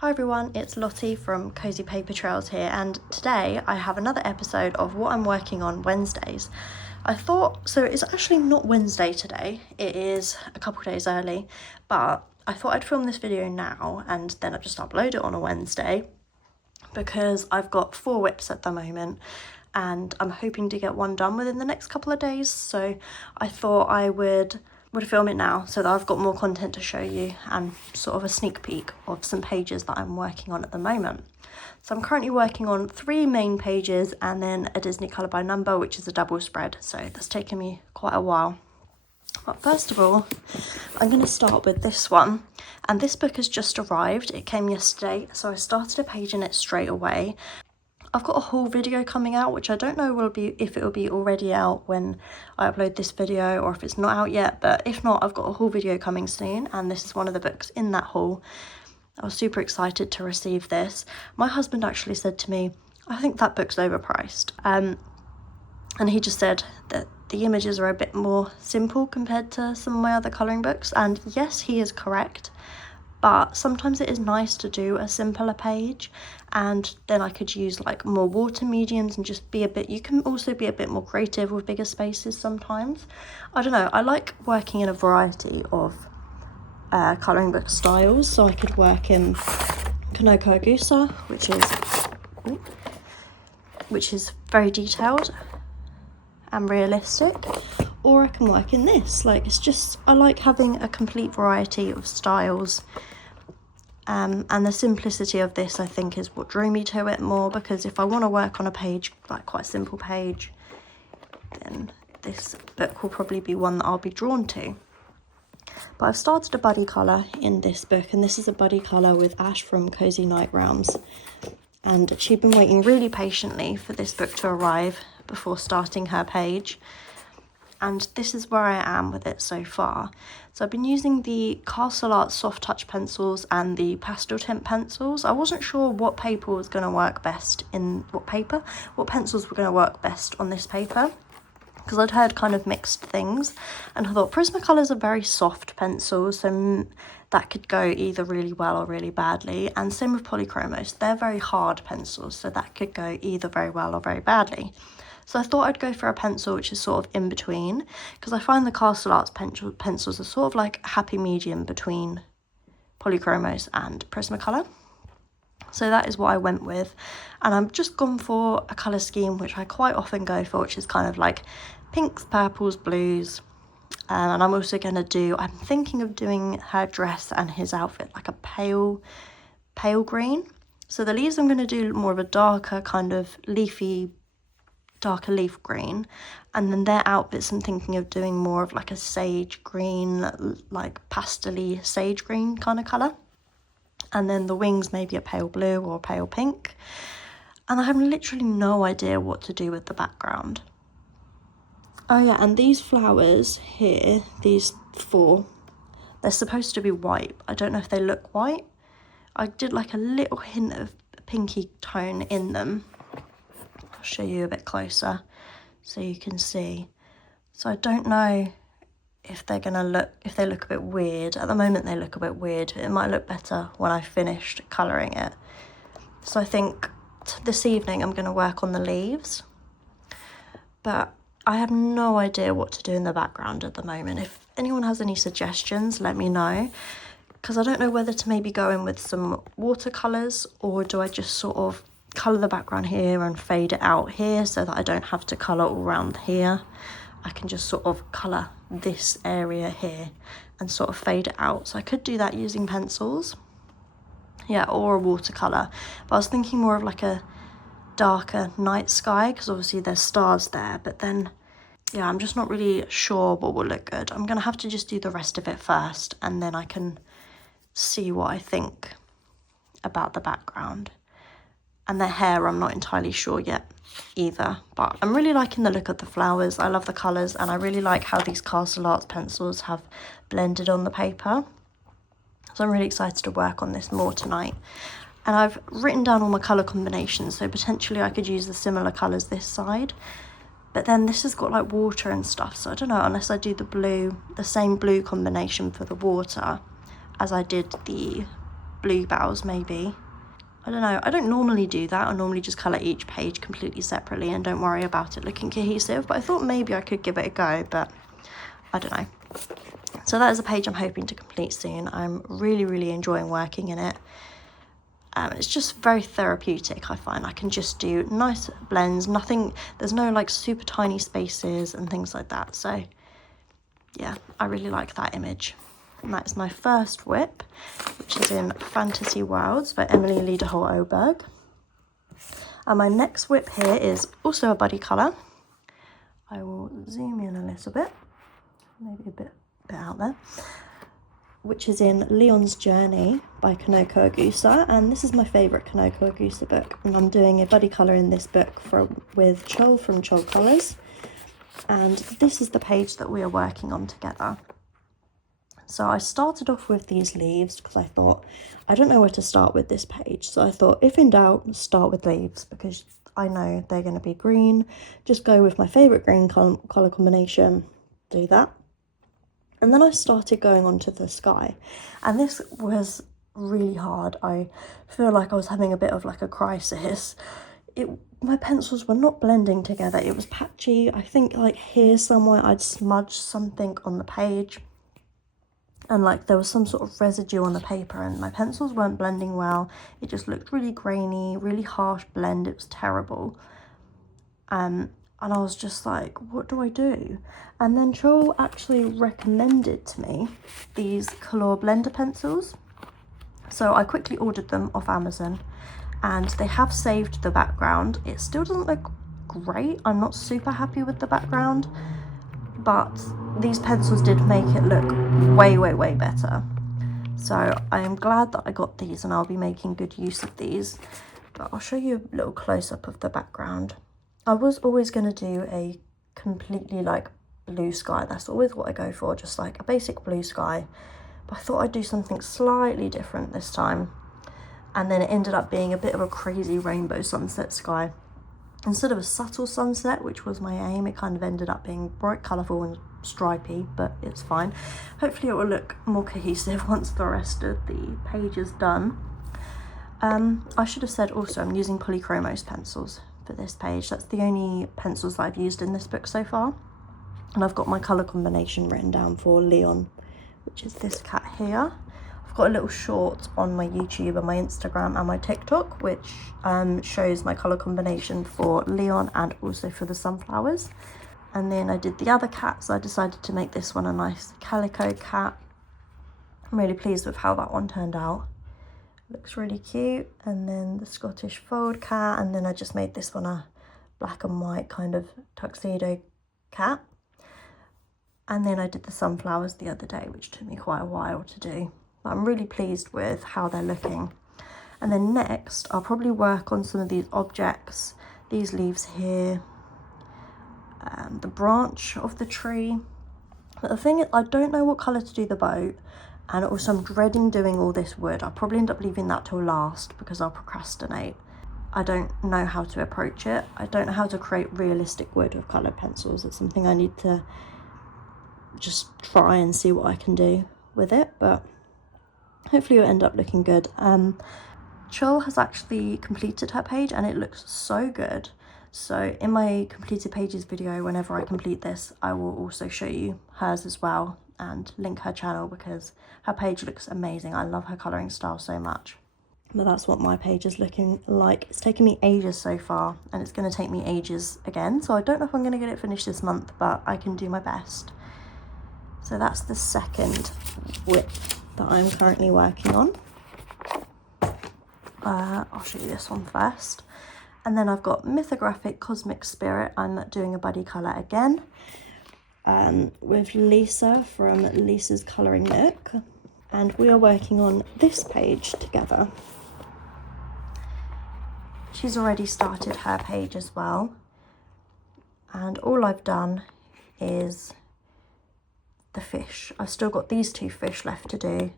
Hi everyone, it's Lottie from Cozy Paper Trails here, and today I have another episode of what I'm working on Wednesdays. So it's actually not Wednesday today, it is a couple days early, but I thought I'd film this video now and then I'd just upload it on a Wednesday because I've got 4 whips at the moment and I'm hoping to get one done within the next couple of days, so I thought I would film it now so that I've got more content to show you and sort of a sneak peek of some pages that I'm working on at the moment. So I'm currently working on 3 main pages and then a Disney Colour by Number, which is a double spread, so that's taken me quite a while. But first of all, I'm going to start with this one, and this book has just arrived. It came yesterday, so I started a page in it straight away. I've got a haul video coming out, which I don't know if it will be already out when I upload this video or if it's not out yet, but if not, I've got a haul video coming soon, and this is one of the books in that haul. I was super excited to receive this. My husband actually said to me, I think that book's overpriced, and he just said that the images are a bit more simple compared to some of my other colouring books, and yes, he is correct. But sometimes it is nice to do a simpler page, and then I could use like more water mediums and just be you can also be a bit more creative with bigger spaces sometimes. I don't know, I like working in a variety of colouring book styles, so I could work in Kanoko Egusa, which is very detailed and realistic, or I can work in this. I like having a complete variety of styles, and the simplicity of this I think is what drew me to it more, because if I want to work on a page, like quite a simple page, then this book will probably be one that I'll be drawn to. But I've started a buddy colour in this book, and this is a buddy colour with Ash from Cozy Night Realms, and she'd been waiting really patiently for this book to arrive before starting her page. And this is where I am with it so far. So I've been using the Castle Art Soft Touch pencils and the Pastel Tint pencils. I wasn't sure what paper was going to work best what pencils were going to work best on this paper, because I'd heard kind of mixed things, and I thought Prismacolors are very soft pencils, so that could go either really well or really badly, and same with Polychromos, they're very hard pencils, so that could go either very well or very badly. So I thought I'd go for a pencil which is sort of in between, because I find the Castle Arts pencils are sort of like a happy medium between Polychromos and Prismacolor. So that is what I went with, and I've just gone for a colour scheme which I quite often go for, which is kind of like pinks, purples, blues, and I'm also going to I'm thinking of doing her dress and his outfit like a pale green. So the leaves I'm going to do more of a darker kind of darker leaf green, and then their outfits I'm thinking of doing more of like a sage green, like pastel-y sage green kind of colour, and then the wings maybe a pale blue or a pale pink. And I have literally no idea what to do with the background. Oh yeah, and these flowers here, these 4, they're supposed to be white. I don't know if they look white. I did like a little hint of pinky tone in them. I'll show you a bit closer so you can see. So I don't know if they look a bit weird. At the moment they look a bit weird. It might look better when I finished colouring it. So I think this evening I'm going to work on the leaves, but I have no idea what to do in the background at the moment. If anyone has any suggestions, let me know, because I don't know whether to maybe go in with some watercolours, or do I just sort of colour the background here and fade it out here so that I don't have to colour all around here. I can just sort of colour this area here and sort of fade it out. So I could do that using pencils, yeah, or a watercolour. But I was thinking more of like a darker night sky, because obviously there's stars there, but then, yeah, I'm just not really sure what will look good. I'm going to have to just do the rest of it first, and then I can see what I think about the background. And the hair, I'm not entirely sure yet either, but I'm really liking the look of the flowers. I love the colours, and I really like how these Castle Arts pencils have blended on the paper. So I'm really excited to work on this more tonight. And I've written down all my colour combinations, so potentially I could use the similar colours this side. But then this has got like water and stuff, so I don't know, unless I do the same blue combination for the water as I did the bluebells maybe. I don't know, I don't normally do that. I normally just colour each page completely separately and don't worry about it looking cohesive, but I thought maybe I could give it a go, but I don't know. So that is a page I'm hoping to complete soon. I'm really enjoying working in it. It's just very therapeutic. I find I can just do nice blends, nothing, there's no like super tiny spaces and things like that. So yeah, I really like that image. And that's my first whip, which is in Fantasy Worlds by Emelie Lidehall Oberg. And my next whip here is also a buddy colour. I will zoom in a little bit, maybe a bit out there, which is in Leon's Journey by Kanoko Egusa, and this is my favourite Kanoko Egusa book, and I'm doing a buddy colour in this book with Chol from Chol Colours, and this is the page that we are working on together. So I started off with these leaves because I thought, I don't know where to start with this page, so I thought if in doubt, start with leaves because I know they're going to be green, just go with my favourite green colour combination, do that. And then I started going on to the sky, and this was really hard. I feel like I was having a bit of like a crisis. My pencils were not blending together. It was patchy. I think like here somewhere I'd smudged something on the page, and like there was some sort of residue on the paper, and my pencils weren't blending well. It just looked really grainy, really harsh blend. It was terrible. And I was just like, what do I do? And then Chol actually recommended to me these Color Blender pencils. So I quickly ordered them off Amazon, and they have saved the background. It still doesn't look great. I'm not super happy with the background, but these pencils did make it look way better. So I am glad that I got these, and I'll be making good use of these. But I'll show you a little close-up of the background. I was always going to do a completely like blue sky. That's always what I go for, just like a basic blue sky. But I thought I'd do something slightly different this time. And then it ended up being a bit of a crazy rainbow sunset sky. Instead of a subtle sunset, which was my aim, it kind of ended up being bright, colourful and stripy, but it's fine. Hopefully it will look more cohesive once the rest of the page is done. I should have said also I'm using polychromos pencils for this page. That's the only pencils that I've used in this book so far, and I've got my colour combination written down for Leon, which is this cat here. I've got a little short on my YouTube and my Instagram and my TikTok which shows my colour combination for Leon and also for the sunflowers. And then I did the other cat, so I decided to make this one a nice calico cat. I'm really pleased with how that one turned out. Looks really cute. And then the Scottish fold cat, and then I just made this one a black and white kind of tuxedo cat. And then I did the sunflowers the other day, which took me quite a while to do, but I'm really pleased with how they're looking. And then next I'll probably work on some of these objects, these leaves here, the branch of the tree. But the thing is, I don't know what colour to do the boat. And also I'm dreading doing all this wood. I'll probably end up leaving that till last because I'll procrastinate. I don't know how to approach it. I don't know how to create realistic wood with coloured pencils. It's something I need to just try and see what I can do with it, but hopefully it'll end up looking good. Chol has actually completed her page and it looks so good. So in my completed pages video, whenever I complete this, I will also show you hers as well and link her channel because her page looks amazing. I love her colouring style so much. But that's what my page is looking like. It's taken me ages so far and it's going to take me ages again. So I don't know if I'm going to get it finished this month, but I can do my best. So that's the second whip that I'm currently working on. I'll show you this one first. And then I've got Mythographic Cosmic Spirit. I'm doing a buddy colour again. With Lisa from Lisa's Colouring Nook, and we are working on this page together. She's already started her page as well, and all I've done is the fish. I've still got these two fish left to do,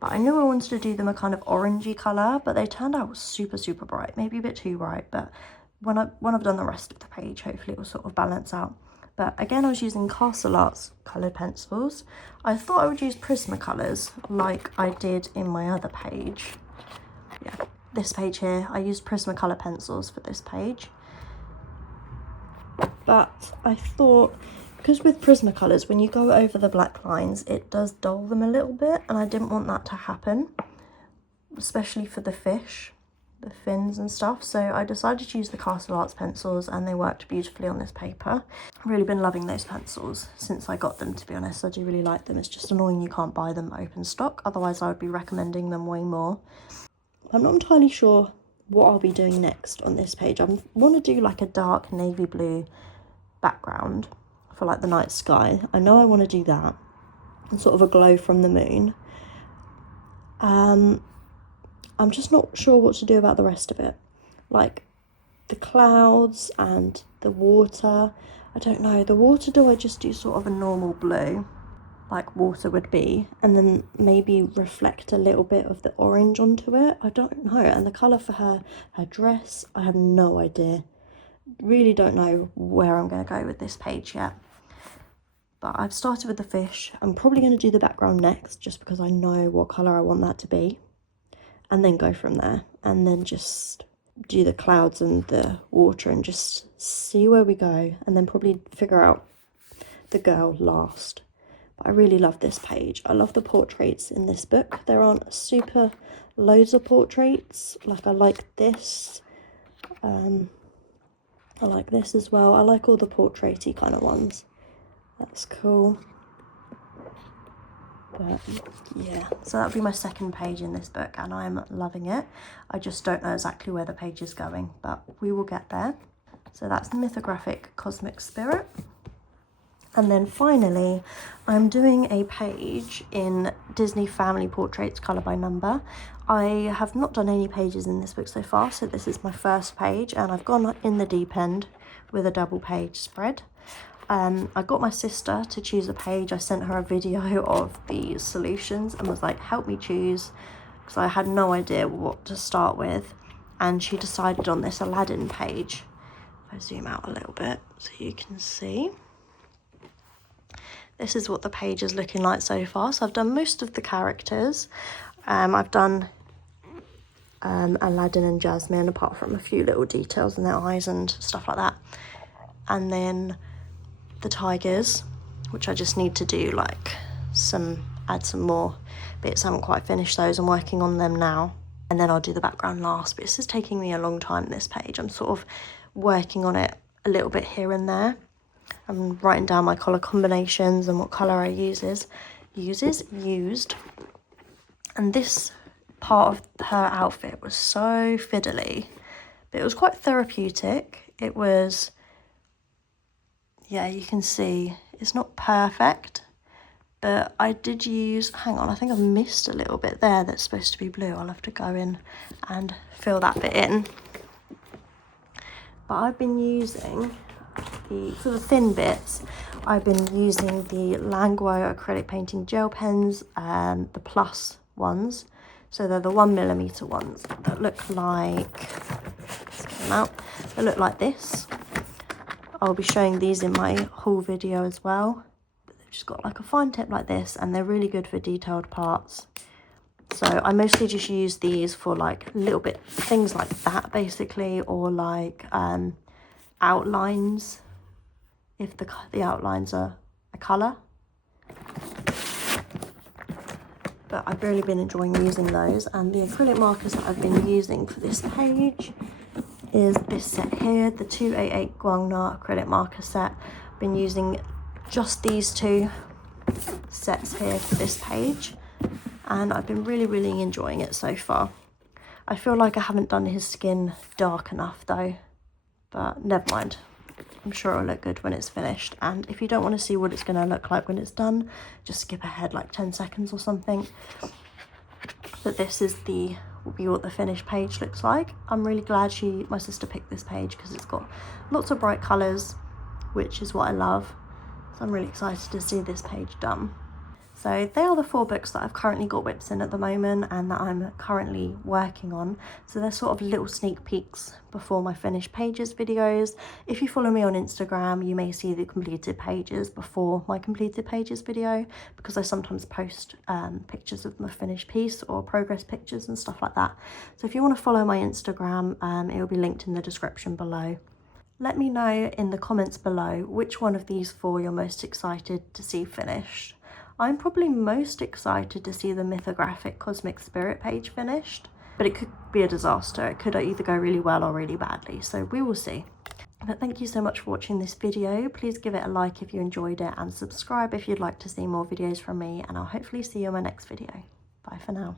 but I knew I wanted to do them a kind of orangey colour, but they turned out super bright, maybe a bit too bright, but when I've done the rest of the page, hopefully it will sort of balance out. But again, I was using Castle Arts coloured pencils. I thought I would use Prismacolors like I did in my other page. Yeah, this page here, I used Prismacolor pencils for this page. But I thought, because with Prismacolors, when you go over the black lines, it does dull them a little bit, and I didn't want that to happen, especially for the fish, the fins and stuff. So I decided to use the Castle Arts pencils, and they worked beautifully on this paper. I've really been loving those pencils since I got them, to be honest. I do really like them. It's just annoying you can't buy them open stock, otherwise I would be recommending them way more. I'm not entirely sure what I'll be doing next on this page. I want to do like a dark navy blue background for like the night sky. I know I want to do that, and sort of a glow from the moon. I'm just not sure what to do about the rest of it, like the clouds and the water. I don't know, the water, do I just do sort of a normal blue like water would be, and then maybe reflect a little bit of the orange onto it? I don't know. And the colour for her dress, I have no idea. Really don't know where I'm going to go with this page yet. But I've started with the fish. I'm probably going to do the background next, just because I know what colour I want that to be, and then go from there, and then just do the clouds and the water and just see where we go, and then probably figure out the girl last. But I really love this page. I love the portraits in this book. There aren't super loads of portraits. Like, I like this. I like this as well. I like all the portraity kind of ones. That's cool. But yeah, so that'll be my second page in this book, and I'm loving it. I just don't know exactly where the page is going, but we will get there. So that's the mythographic Cosmic Spirit. And then finally, I'm doing a page in Disney Family Portraits Colour by Number. I have not done any pages in this book so far, so this is my first page, and I've gone in the deep end with a double page spread. I got my sister to choose a page. I sent her a video of the solutions and was like, help me choose, because I had no idea what to start with. And she decided on this Aladdin page. If I zoom out a little bit so you can see. This is what the page is looking like so far. So I've done most of the characters. I've done Aladdin and Jasmine, apart from a few little details in their eyes and stuff like that. And then the tigers, which I just need to do like add some more bits. I haven't quite finished those. I'm working on them now. And then I'll do the background last. But this is taking me a long time, this page. I'm sort of working on it a little bit here and there. I'm writing down my colour combinations and what colour I used. And this part of her outfit was so fiddly, but it was quite therapeutic. It was, yeah, you can see it's not perfect, but I did use, hang on, I think I've missed a little bit there that's supposed to be blue. I'll have to go in and fill that bit in. But I've been using for the thin bits, I've been using the Languo acrylic painting gel pens, the plus ones. So they're the 1mm ones that look like, they look like this. I'll be showing these in my haul video as well. They've just got like a fine tip like this, and they're really good for detailed parts. So I mostly just use these for like little bit things like that, basically, or like outlines, if the outlines are a colour. But I've really been enjoying using those, and the acrylic markers that I've been using for this page is this set here, the 288 Guangna acrylic marker set. I've been using just these two sets here for this page, and I've been really enjoying it so far. I feel like I haven't done his skin dark enough though, but never mind. I'm sure it'll look good when it's finished. And if you don't want to see what it's going to look like when it's done, just skip ahead like 10 seconds or something. But this is will be what the finished page looks like. I'm really glad my sister picked this page, because it's got lots of bright colours, which is what I love. So I'm really excited to see this page done. So they are the 4 books that I've currently got whips in at the moment and that I'm currently working on. So they're sort of little sneak peeks before my finished pages videos. If you follow me on Instagram, you may see the completed pages before my completed pages video, because I sometimes post pictures of my finished piece or progress pictures and stuff like that. So if you want to follow my Instagram, it will be linked in the description below. Let me know in the comments below which one of these 4 you're most excited to see finished. I'm probably most excited to see the mythographic Cosmic Spirit page finished, but it could be a disaster. It could either go really well or really badly, so we will see. But thank you so much for watching this video. Please give it a like if you enjoyed it and subscribe if you'd like to see more videos from me, and I'll hopefully see you in my next video. Bye for now.